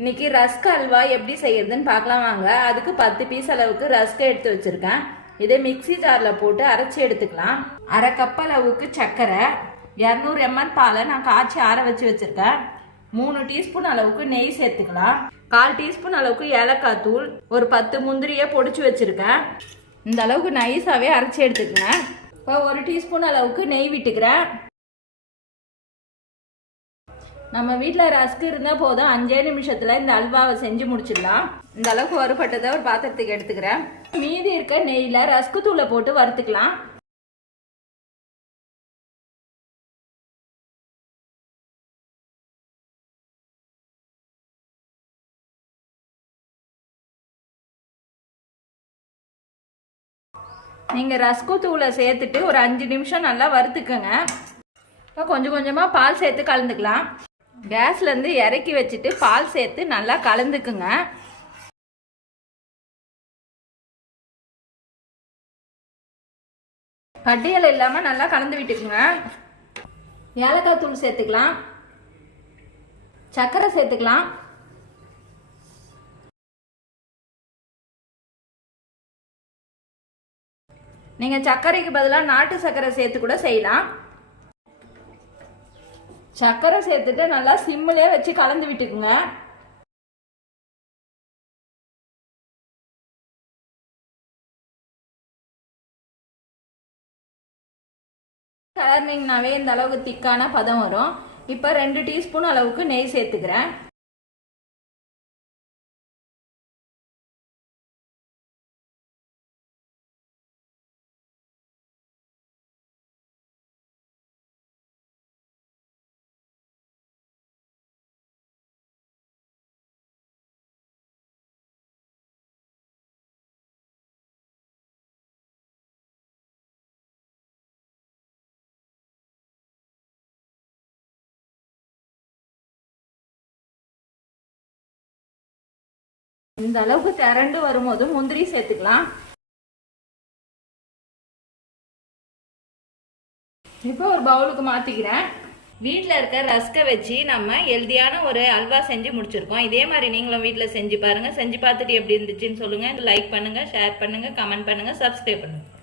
இன்னைக்கு ரஸ்க் அல்வா எப்படி செய்யறதுன்னு பார்க்கலாம் வாங்க. அதுக்கு 10 பீஸ் அளவுக்கு ரஸ்க் எடுத்து வச்சிருக்கேன். இதை மிக்சி ஜார்ல போட்டு அரைச்சி எடுத்துக்கலாம். அரை கப் அளவுக்கு சர்க்கரை, 200 ml பாலை நான் காய்ச்சி ஆற வச்சு வச்சிருக்கேன். 3 டீஸ்பூன் அளவுக்கு நெய் சேர்த்துக்கலாம். 1/4 டீஸ்பூன் அளவுக்கு ஏலக்காய் தூள், ஒரு 10 முந்திரியை பொடிச்சு வச்சிருக்கேன். இந்த அளவுக்கு நைஸாவே அரைச்சி எடுத்துக்கங்க. இப்போ 1 டீஸ்பூன் அளவுக்கு நெய் விட்டுக்கிறேன். நம்ம வீட்டில் ரஸ்க் இருந்தால் போதும், 5 நிமிஷத்தில் இந்த அல்வாவை செஞ்சு முடிச்சிடலாம். இந்த அளவுக்கு வறுபட்டதை ஒரு பாத்திரத்துக்கு எடுத்துக்கிறேன். மீதி இருக்க நெய்யில் ரஸ்க் தூளை போட்டு வறுத்துக்கலாம். நீங்கள் ரஸ்கு தூளை சேர்த்துட்டு ஒரு 5 நிமிஷம் நல்லா வறுத்துக்கங்க. இப்போ கொஞ்சம் கொஞ்சமாக பால் சேர்த்து கலந்துக்கலாம். கேஸ்லேருந்து இறக்கி வச்சுட்டு பால் சேர்த்து நல்லா கலந்துக்குங்க. கட்டியல் இல்லாமல் நல்லா கலந்து விட்டுக்குங்க. ஏலக்காய் தூள் சேர்த்துக்கலாம், சர்க்கரை சேர்த்துக்கலாம். நீங்கள் சர்க்கரைக்கு பதிலாக நாட்டு சர்க்கரை சேர்த்து கூட செய்யலாம். சர்க்கரை சேர்த்துட்டு நல்லா சிம்மிலே வச்சு கலந்து விட்டுக்குங்க. கலர்னிங்கனாவே இந்த அளவுக்கு திக்கான பதம் வரும். இப்போ 2 டீஸ்பூன் அளவுக்கு நெய் சேர்த்துக்கிறேன். இந்த அளவுக்கு திரண்டு வரும்போது முந்திரி சேர்த்துக்கலாம். இப்போ ஒரு பவுலுக்கு மாற்றிக்கிறேன். வீட்டில் இருக்க ரஸ்கை வச்சு நம்ம ஹெல்தியான ஒரு அல்வா செஞ்சு முடிச்சிருக்கோம். இதே மாதிரி நீங்களும் வீட்டில் செஞ்சு பாருங்கள். செஞ்சு பார்த்துட்டு எப்படி இருந்துச்சுன்னு சொல்லுங்கள். லைக் பண்ணுங்கள், ஷேர் பண்ணுங்கள், கமெண்ட் பண்ணுங்கள், சப்ஸ்கிரைப் பண்ணுங்கள்.